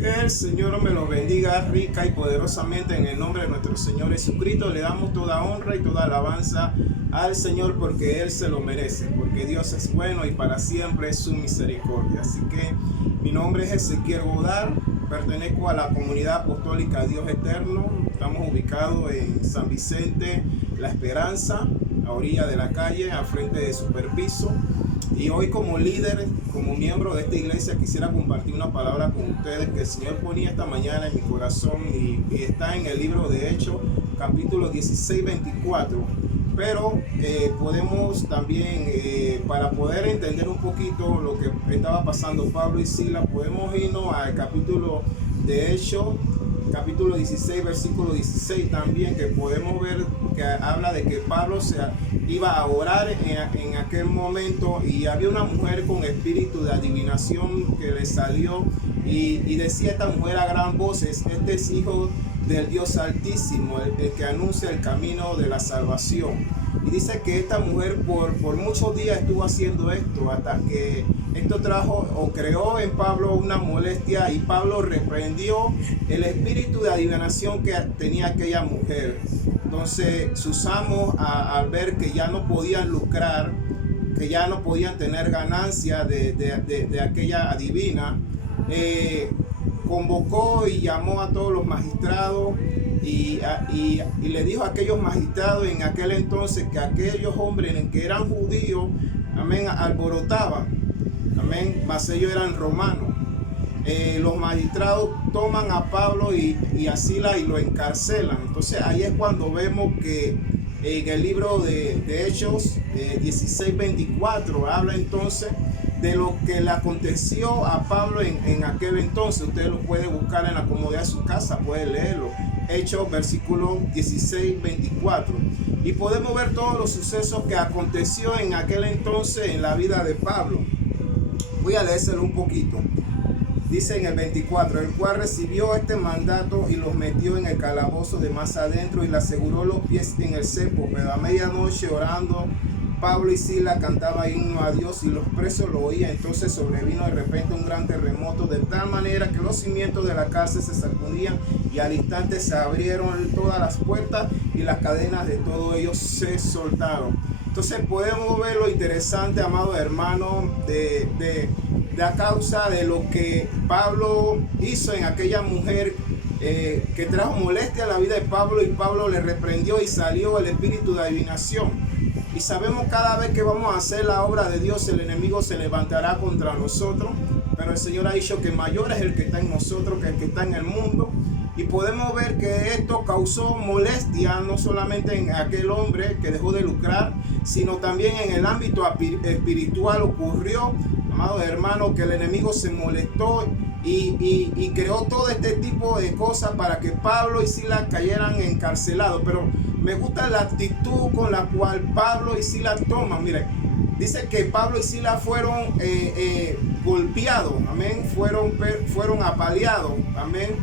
Que el Señor me los bendiga rica y poderosamente en el nombre de nuestro Señor Jesucristo. Le damos toda honra y toda alabanza al Señor porque Él se lo merece, porque Dios es bueno y para siempre es su misericordia. Así que mi nombre es Ezequiel Godard, pertenezco a la comunidad apostólica Dios Eterno. Estamos ubicados en San Vicente, La Esperanza, a orilla de la calle, al frente de Superpiso. Y hoy como líder, como miembro de esta iglesia, quisiera compartir una palabra con ustedes que el Señor ponía esta mañana en mi corazón y está en el libro de Hechos, capítulo 16, 24. Pero podemos también, para poder entender un poquito lo que estaba pasando Pablo y Silas, podemos irnos al capítulo de Hechos, capítulo 16, versículo 16 también, que podemos ver que habla de que Pablo iba a orar en aquel momento y había una mujer con espíritu de adivinación que le salió y decía esta mujer a gran voz: este es hijo del Dios Altísimo, el que anuncia el camino de la salvación. Y dice que esta mujer por muchos días estuvo haciendo esto hasta que esto trajo o creó en Pablo una molestia y Pablo reprendió el espíritu de adivinación que tenía aquella mujer. Entonces sus amos, al ver que ya no podían lucrar, que ya no podían tener ganancia de aquella adivina, convocó y llamó a todos los magistrados y le dijo a aquellos magistrados en aquel entonces que aquellos hombres que eran judíos, amén, alborotaban, amén, mas ellos eran romanos. Los magistrados toman a Pablo y a Silas y lo encarcelan. Entonces ahí es cuando vemos que en el libro de Hechos 16:24 habla entonces de lo que le aconteció a Pablo en aquel entonces. Usted lo puede buscar en la comodidad de su casa, puede leerlo. Hechos versículo 16:24. Y podemos ver todos los sucesos que aconteció en aquel entonces en la vida de Pablo. Voy a leérselo un poquito. Dice en el 24, el cual recibió este mandato y los metió en el calabozo de más adentro y le aseguró los pies en el cepo. Pero a medianoche orando, Pablo y Silas cantaban himno a Dios y los presos lo oían. Entonces sobrevino de repente un gran terremoto, de tal manera que los cimientos de la cárcel se sacudían y al instante se abrieron todas las puertas y las cadenas de todos ellos se soltaron. Entonces podemos ver lo interesante, amados hermanos, a causa de lo que Pablo hizo en aquella mujer que trajo molestia a la vida de Pablo, y Pablo le reprendió y salió el espíritu de adivinación. Y sabemos cada vez que vamos a hacer la obra de Dios, el enemigo se levantará contra nosotros, pero el Señor ha dicho que mayor es el que está en nosotros que el que está en el mundo. Y podemos ver que esto causó molestia no solamente en aquel hombre que dejó de lucrar, sino también en el ámbito espiritual ocurrió, amados hermanos, que el enemigo se molestó y creó todo este tipo de cosas para que Pablo y Silas cayeran encarcelados. Pero me gusta la actitud con la cual Pablo y Silas toman. Mire, dice que Pablo y Silas fueron golpeados, amén, fueron apaleados, amén,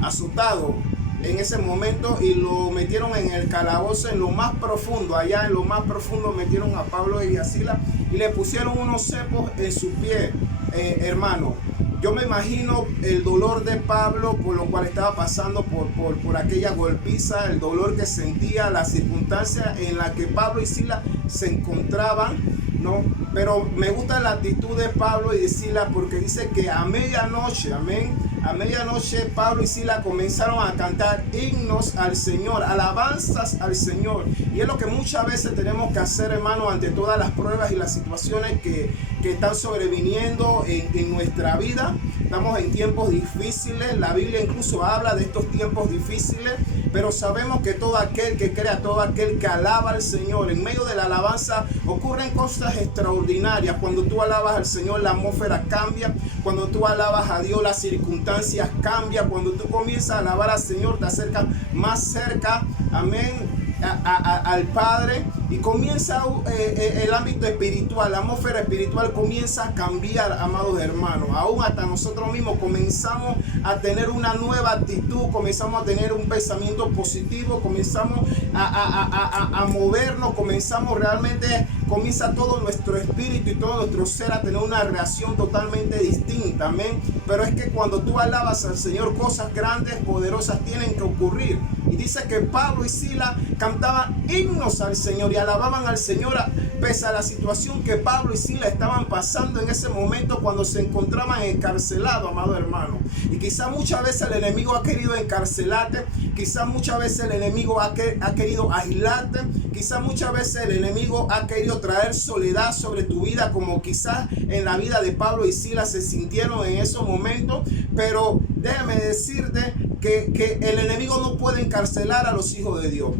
azotados en ese momento y lo metieron en el calabozo en lo más profundo. Allá en lo más profundo metieron a Pablo y a Silas y le pusieron unos cepos en su pie. Hermano, yo me imagino el dolor de Pablo por lo cual estaba pasando por aquella golpiza, el dolor que sentía, la circunstancia en la que Pablo y Silas se encontraban, ¿no? Pero me gusta la actitud de Pablo y de Silas, porque dice que a medianoche, amén, a medianoche Pablo y Silas comenzaron a cantar himnos al Señor, alabanzas al Señor. Y es lo que muchas veces tenemos que hacer, hermano, ante todas las pruebas y las situaciones que están sobreviniendo en nuestra vida. Estamos en tiempos difíciles, la Biblia incluso habla de estos tiempos difíciles, pero sabemos que todo aquel que crea, todo aquel que alaba al Señor, en medio de la alabanza ocurren cosas extraordinarias. Cuando tú alabas al Señor, la atmósfera cambia. Cuando tú alabas a Dios, las circunstancias cambian. Cuando tú comienzas a alabar al Señor, te acercas más cerca, amén, al Padre, y comienza el ámbito espiritual, la atmósfera espiritual comienza a cambiar, amados hermanos. Aún hasta nosotros mismos comenzamos a tener una nueva actitud, comenzamos a tener un pensamiento positivo, comenzamos a movernos, comenzamos realmente comienza todo nuestro espíritu y todo nuestro ser a tener una reacción totalmente distinta, amén. Pero es que cuando tú alabas al Señor, cosas grandes, poderosas tienen que ocurrir. Y dice que Pablo y Silas cantaban himnos al Señor y alababan al Señor pese a la situación que Pablo y Silas estaban pasando en ese momento cuando se encontraban encarcelados, amado hermano. Y quizás muchas veces el enemigo ha querido encarcelarte, quizás muchas veces el enemigo ha querido aislarte, quizás muchas veces el enemigo ha querido traer soledad sobre tu vida, como quizás en la vida de Pablo y Silas se sintieron en esos momentos. Pero déjame decirte que el enemigo no puede encarcelar a los hijos de Dios.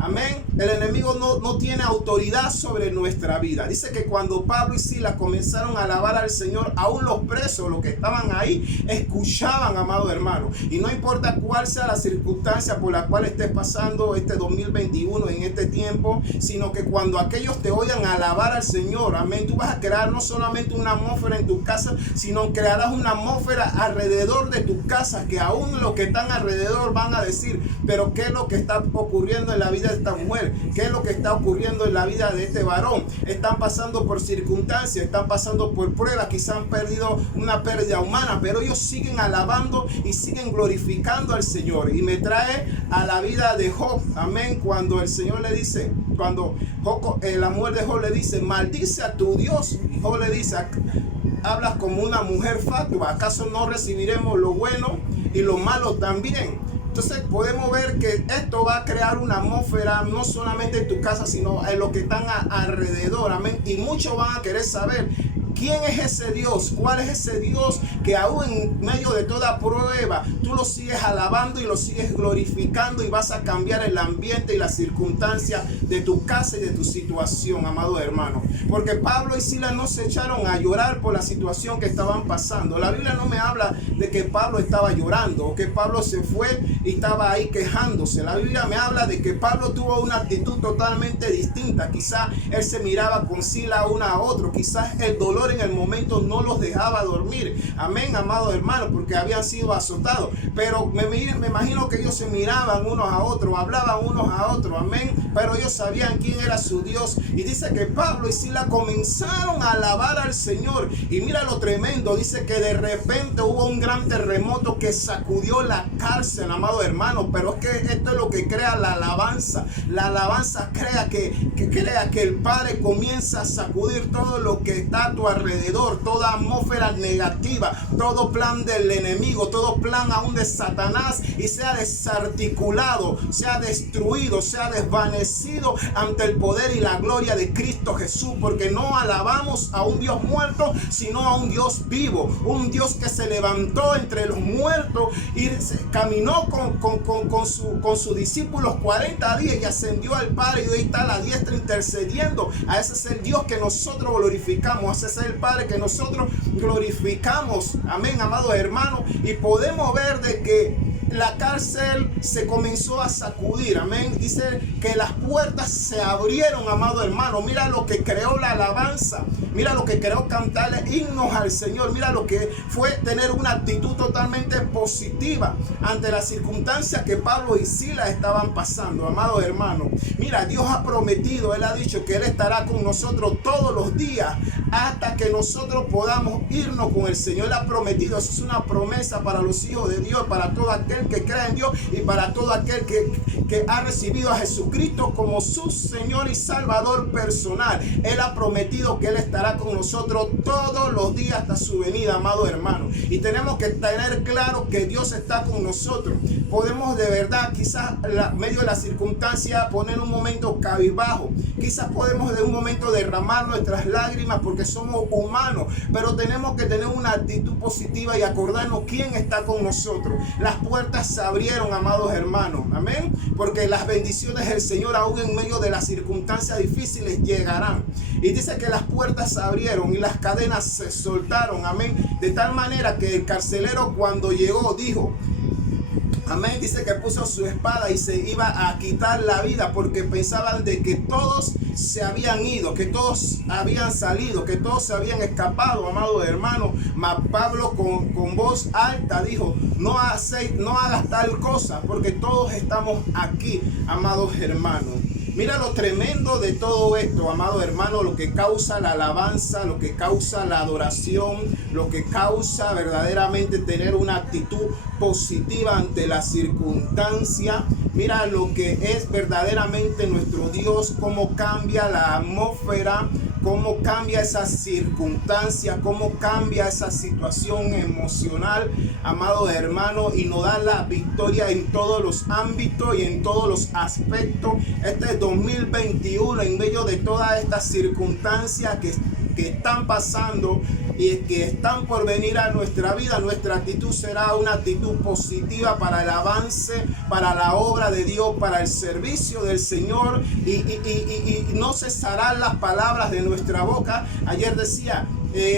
Amén. El enemigo no tiene autoridad sobre nuestra vida. Dice que cuando Pablo y Silas comenzaron a alabar al Señor, aún los presos, los que estaban ahí, escuchaban, amado hermano. Y no importa cuál sea la circunstancia por la cual estés pasando este 2021 en este tiempo, sino que cuando aquellos te oigan alabar al Señor, amén, tú vas a crear no solamente una atmósfera en tu casa, sino crearás una atmósfera alrededor de tu casa, que aún los que están alrededor van a decir, pero ¿qué es lo que está ocurriendo en la vida de esta mujer? ¿Qué es lo que está ocurriendo en la vida de este varón? Están pasando por circunstancias, están pasando por pruebas, quizás han perdido una pérdida humana, pero ellos siguen alabando y siguen glorificando al Señor. Y me trae a la vida de Job, amén, cuando el Señor le dice, cuando la mujer de Job le dice, maldice a tu Dios, y Job le dice, hablas como una mujer fatua, ¿acaso no recibiremos lo bueno y lo malo también? Entonces podemos ver que esto va a crear una atmósfera no solamente en tu casa, sino en los que están alrededor, amén. Y muchos van a querer saber quién es ese Dios, cuál es ese Dios que aún en medio de toda prueba tú lo sigues alabando y lo sigues glorificando, y vas a cambiar el ambiente y la circunstancia de tu casa y de tu situación, amado hermano. Porque Pablo y Silas no se echaron a llorar por la situación que estaban pasando. La Biblia no me habla de que Pablo estaba llorando o que Pablo se fue y estaba ahí quejándose. La Biblia me habla de que Pablo tuvo una actitud totalmente distinta. Quizás él se miraba con Silas uno a otro, quizás el dolor en el momento no los dejaba dormir, amén, amado hermano, porque habían sido azotados. Pero me imagino que ellos se miraban unos a otros, hablaban unos a otros, amén, pero ellos sabían quién era su Dios. Y dice que Pablo y Silas comenzaron a alabar al Señor. Y mira lo tremendo, dice que de repente hubo un gran terremoto que sacudió la cárcel, amado hermano. Pero es que esto es lo que crea la alabanza. La alabanza crea que el Padre comienza a sacudir todo lo que está a tu alrededor, toda atmósfera negativa, todo plan del enemigo, todo plan aún de Satanás, y sea desarticulado, sea destruido, sea desvanecido ante el poder y la gloria de Cristo Jesús. Porque no alabamos a un Dios muerto, sino a un Dios vivo, un Dios que se levantó entre los muertos y caminó con sus discípulos 40 días y ascendió al Padre, y hoy está a la diestra intercediendo. A ese es el Dios que nosotros glorificamos, ese es el Padre que nosotros glorificamos, amén, amados hermanos. Y podemos ver de que la cárcel se comenzó a sacudir, amén. Dice que las puertas se abrieron, amado hermano. Mira lo que creó la alabanza, mira lo que creó cantarle himnos al Señor, mira lo que fue tener una actitud totalmente positiva ante las circunstancias que Pablo y Silas estaban pasando, amado hermano. Mira, Dios ha prometido, Él ha dicho que Él estará con nosotros todos los días hasta que nosotros podamos irnos con el Señor. Él ha prometido, eso es una promesa para los hijos de Dios, para todo aquel que cree en Dios y para todo aquel que ha recibido a Jesucristo como su Señor y Salvador personal. Él ha prometido que Él estará con nosotros todos los días hasta su venida, amado hermano. Y tenemos que tener claro que Dios está con nosotros. Podemos de verdad, quizás en medio de la circunstancia, poner un momento cabizbajo. Quizás podemos de un momento derramar nuestras lágrimas porque somos humanos, pero tenemos que tener una actitud positiva y acordarnos quién está con nosotros. Las puertas se abrieron, amados hermanos, amén, porque las bendiciones del Señor aún en medio de las circunstancias difíciles llegarán. Y dice que las puertas se abrieron y las cadenas se soltaron, amén, de tal manera que el carcelero cuando llegó dijo, amén, dice que puso su espada y se iba a quitar la vida porque pensaban de que todos se habían ido, que todos habían salido, que todos se habían escapado, amados hermanos. Mas Pablo con voz alta dijo, no hagas tal cosa porque todos estamos aquí, amados hermanos. Mira lo tremendo de todo esto, amado hermano, lo que causa la alabanza, lo que causa la adoración, lo que causa verdaderamente tener una actitud positiva ante la circunstancia. Mira lo que es verdaderamente nuestro Dios, cómo cambia la atmósfera, cómo cambia esa circunstancia, cómo cambia esa situación emocional, amado hermano, y nos da la victoria en todos los ámbitos y en todos los aspectos. Este 2021, en medio de todas estas circunstancias que están pasando y que están por venir a nuestra vida, nuestra actitud será una actitud positiva para el avance, para la obra de Dios, para el servicio del Señor, y no cesarán las palabras de nuestra boca. Ayer decía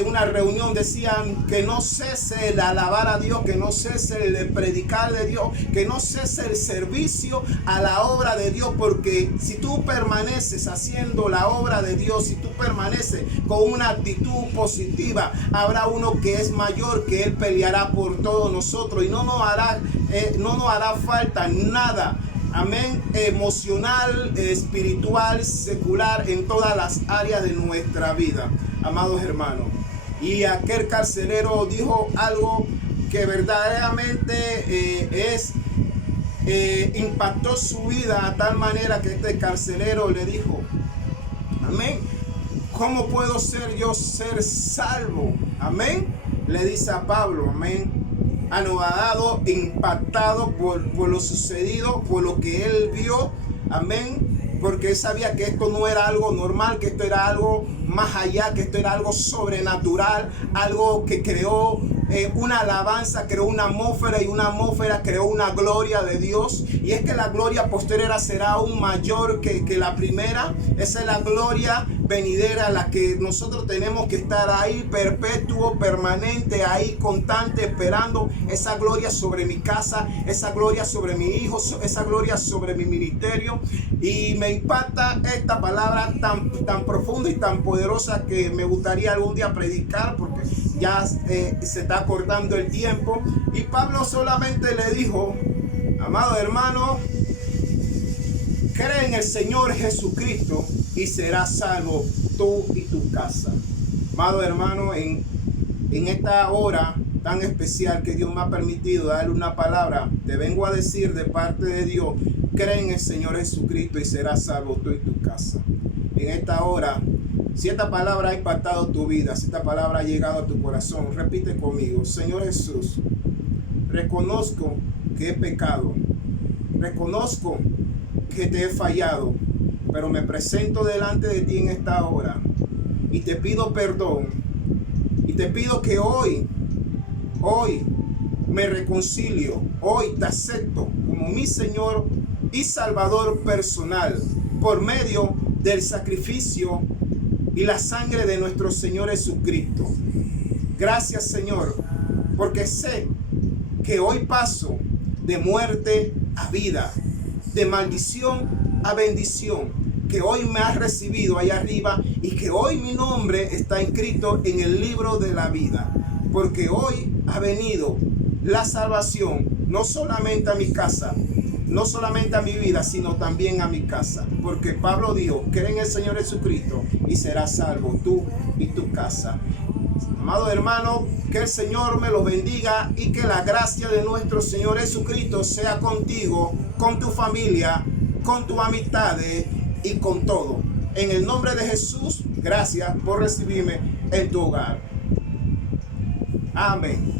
una reunión, decían que no cese el alabar a Dios, que no cese el predicar de Dios, que no cese el servicio a la obra de Dios, porque si tú permaneces haciendo la obra de Dios, si tú permaneces con una actitud positiva, habrá uno que es mayor, que Él peleará por todos nosotros y no nos hará falta nada. Amén, emocional, espiritual, secular, en todas las áreas de nuestra vida, amados hermanos. Y aquel carcelero dijo algo que verdaderamente impactó su vida a tal manera que este carcelero le dijo, amén, ¿cómo puedo ser salvo? Amén, le dice a Pablo, amén. Anodado, impactado por lo sucedido, por lo que él vio, amén, porque él sabía que esto no era algo normal, que esto era algo más allá, que esto era algo sobrenatural, algo que creó una alabanza, creó una atmósfera, y una atmósfera creó una gloria de Dios. Y es que la gloria posterior será aún mayor que la primera. Esa es la gloria venidera, la que nosotros tenemos que estar ahí, perpetuo, permanente, ahí constante, esperando esa gloria sobre mi casa, esa gloria sobre mi hijo, esa gloria sobre mi ministerio. Y me impacta esta palabra tan profunda y tan poderosa que me gustaría algún día predicar, porque ya se está cortando el tiempo. Y Pablo solamente le dijo, amado hermano, cree en el Señor Jesucristo y serás salvo tú y tu casa. Amado hermano, en esta hora tan especial que Dios me ha permitido darle una palabra, te vengo a decir de parte de Dios, cree en el Señor Jesucristo y serás salvo tú y tu casa. En esta hora, si esta palabra ha impactado tu vida, si esta palabra ha llegado a tu corazón, repite conmigo, Señor Jesús, reconozco que he pecado, reconozco que te he fallado, pero me presento delante de ti en esta hora y te pido perdón, y te pido que hoy me reconcilio, hoy te acepto como mi Señor y Salvador personal por medio del sacrificio y la sangre de nuestro Señor Jesucristo. Gracias, Señor, porque sé que hoy paso de muerte a vida, de maldición a bendición, que hoy me has recibido allá arriba y que hoy mi nombre está inscrito en el libro de la vida, porque hoy ha venido la salvación, no solamente a mi casa, no solamente a mi vida, sino también a mi casa, porque Pablo dijo, cree en el Señor Jesucristo y serás salvo tú y tu casa. Amado hermano, que el Señor me los bendiga y que la gracia de nuestro Señor Jesucristo sea contigo, con tu familia, con tus amistades y con todo. En el nombre de Jesús, gracias por recibirme en tu hogar. Amén.